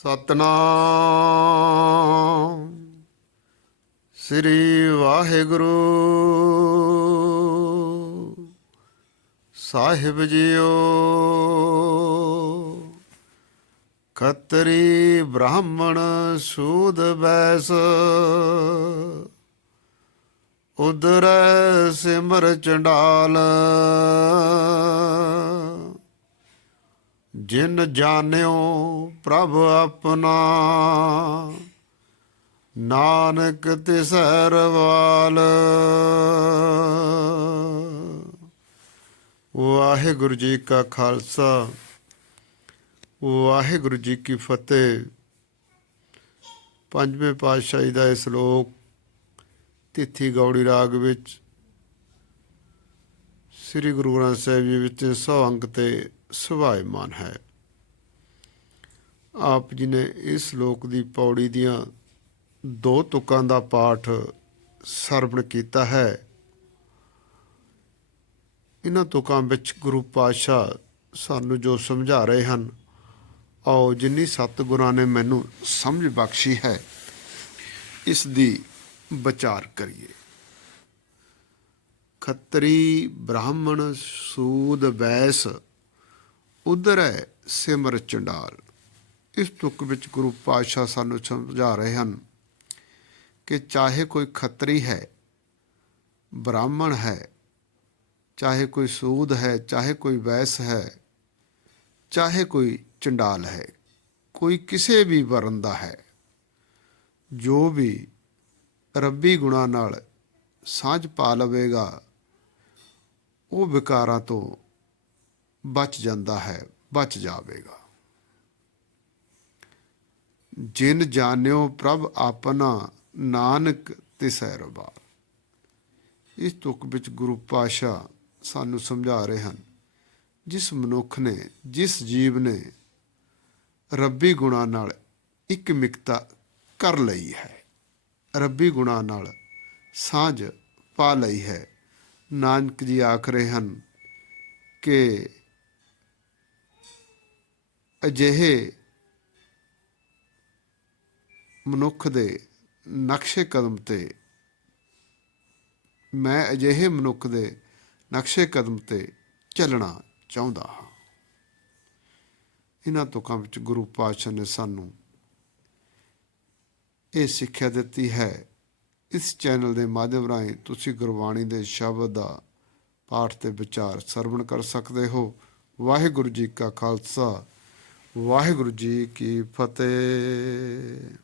ਸਤਨਾਮ। ਸ੍ਰੀ ਵਾਹਿਗੁਰੂ। ਸਾਹਿਬ ਜੀਓ। ਖੱਤਰੀ ਬ੍ਰਾਹਮਣ ਸੂਦ ਬੈਸ। ਉਦਰ ਸਿਮਰ ਚੰਡਾਲ। ਜਿਨ ਜਾਣਿਓ ਪ੍ਰਭ ਆਪਣਾ, ਨਾਨਕ ਤਿਸਰ ਵਾਲ। ਵਾਹਿਗੁਰੂ ਜੀ ਕਾ ਖਾਲਸਾ, ਵਾਹਿਗੁਰੂ ਜੀ ਕੀ ਫਤਿਹ। ਪੰਜਵੇਂ ਪਾਤਸ਼ਾਹੀ ਦਾ ਇਹ ਸ਼ਲੋਕ, ਤਿੱਥੀ ਗੌੜੀ ਰਾਗ ਵਿੱਚ ਸ੍ਰੀ ਗੁਰੂ ਗ੍ਰੰਥ ਸਾਹਿਬ ਜੀ ਵਿੱਚ 100 ਅੰਕ ਤੇ ਸੁਭਾਇਮਾਨ ਹੈ। ਆਪ ਜੀ ਨੇ ਇਸ ਲੋਕ ਦੀ ਪੌੜੀ ਦੀਆਂ ਦੋ ਤੁਕਾਂ ਦਾ ਪਾਠ ਸਰਵਣ ਕੀਤਾ ਹੈ। ਇਹਨਾਂ ਤੁਕਾਂ ਵਿੱਚ ਗੁਰੂ ਪਾਤਸ਼ਾਹ ਸਾਨੂੰ ਜੋ ਸਮਝਾ ਰਹੇ ਹਨ, ਆਓ ਜਿੰਨੀ ਸਤਿਗੁਰਾਂ ਨੇ ਮੈਨੂੰ ਸਮਝ ਬਖਸ਼ੀ ਹੈ, ਇਸ ਦੀ ਵਿਚਾਰ ਕਰੀਏ। ਖੱਤਰੀ ਬ੍ਰਾਹਮਣ ਸੂਦ ਵੈਸ ਉਧਰੈ ਸਿਮਰ ਚੰਡਾਲ। ਇਸ ਤੁਕ ਵਿੱਚ ਗੁਰੂ ਪਾਤਸ਼ਾਹ ਸਾਨੂੰ ਸਮਝਾ ਰਹੇ ਹਨ ਕਿ ਚਾਹੇ ਕੋਈ ਖੱਤਰੀ ਹੈ, ਬ੍ਰਾਹਮਣ ਹੈ, ਚਾਹੇ ਕੋਈ ਸੂਦ ਹੈ, ਚਾਹੇ ਕੋਈ ਵੈਸ ਹੈ, ਚਾਹੇ ਕੋਈ ਚੰਡਾਲ ਹੈ, ਕੋਈ ਕਿਸੇ ਵੀ ਵਰਨ ਦਾ ਹੈ, ਜੋ ਵੀ ਰੱਬੀ ਗੁਣਾ ਨਾਲ ਸਾਂਝ ਪਾ ਲਵੇਗਾ ਉਹ ਵਿਕਾਰਾਂ ਤੋਂ ਬਚ ਜਾਂਦਾ ਹੈ, ਬਚ ਜਾਵੇਗਾ। ਜਿਨ ਜਾਣਿਓ ਪ੍ਰਭ ਆਪਣਾ, ਨਾਨਕ ਤਿਸੈ ਰਬਾ ਇਸ ਤੁਕ ਵਿੱਚ ਗੁਰੂ ਪਾਸ਼ਾ ਸਾਨੂੰ ਸਮਝਾ ਰਹੇ ਹਨ, ਜਿਸ ਮਨੁੱਖ ਨੇ, ਜਿਸ ਜੀਵ ਨੇ ਰੱਬੀ ਗੁਣਾ ਨਾਲ ਇੱਕ ਮਿਕਤਾ ਕਰ ਲਈ ਹੈ, ਰੱਬੀ ਗੁਣਾ ਨਾਲ ਸਾਂਝ ਪਾ ਲਈ ਹੈ ਨਾਨਕ ਜੀ ਆਖ ਰਹੇ ਹਨ ਕਿ ਅਜਿਹੇ ਮਨੁੱਖ ਦੇ ਨਕਸ਼ੇ ਕਦਮ ਤੇ ਮੈਂ ਅਜਿਹੇ ਮਨੁੱਖ ਦੇ ਨਕਸ਼ੇ ਕਦਮ ਤੇ ਚੱਲਣਾ ਚਾਹੁੰਦਾ ਹਾਂ। ਇਹਨਾਂ ਤੁਕਾਂ ਵਿੱਚ ਗੁਰੂ ਪਾਤਸ਼ਾਹ ਨੇ ਸਾਨੂੰ ਇਹ ਸਿੱਖਿਆ ਦਿੱਤੀ ਹੈ ਇਸ ਚੈਨਲ ਦੇ ਮਾਧਿਅਮ ਰਾਹੀਂ ਤੁਸੀਂ ਗੁਰਬਾਣੀ ਦੇ ਸ਼ਬਦ ਦਾ ਪਾਠ ਤੇ ਵਿਚਾਰ ਸਰਵਣ ਕਰ ਸਕਦੇ ਹੋ। ਵਾਹਿਗੁਰੂ ਜੀ ਕਾ ਖਾਲਸਾ। ਵਾਹਿਗੁਰੂ ਜੀ ਕੀ ਫਤਿਹ।